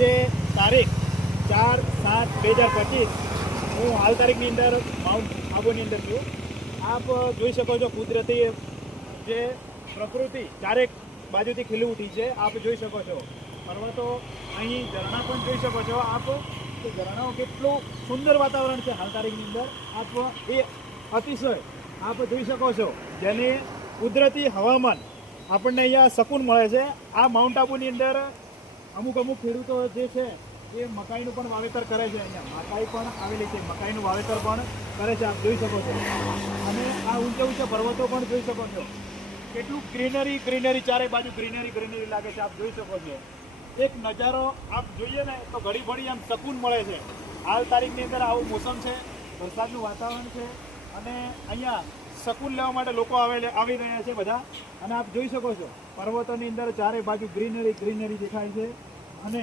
આજે તારીખ 4/7/2025 હું હાલ તારીખની અંદર માઉન્ટ આબુની અંદર છું. આપ જોઈ શકો છો કુદરતી જે પ્રકૃતિ ચારેક બાજુથી ખીલી ઉઠી છે. આપ જોઈ શકો છો પર્વતો, અહીં ઝરણા પણ જોઈ શકો છો આપ કે ઝરણાઓ કેટલું સુંદર વાતાવરણ છે હાલ તારીખની અંદર. આપ એ અતિશય આપ જોઈ શકો છો જેને કુદરતી હવામાન આપણને અહીંયા શકૂન મળે છે. આ માઉન્ટ આબુની અંદર અમુક ખેડૂતો જે છે એ મકાઈનું પણ વાવેતર કરે છે. અહીંયા મકાઈ પણ આવેલી છે, મકાઈનું વાવેતર પણ કરે છે, આપ જોઈ શકો છો. અને આ ઊંચા પર્વતો પણ જોઈ શકો છો. કેટલું ગ્રીનરી ચારે બાજુ ગ્રીનરી લાગે છે, આપ જોઈ શકો છો. એક નજારો આપ જોઈએ ને તો ઘડી ઘડી આમ શકૂન મળે છે. હાલ તારીખની અંદર આવું મોસમ છે, વરસાદનું વાતાવરણ છે અને અહીંયા શકૂન લેવા માટે લોકો આવી રહ્યા છે બધા. અને આપ જોઈ શકો છો પર્વતોની અંદર ચારે બાજુ ગ્રીનરી દેખાય છે અને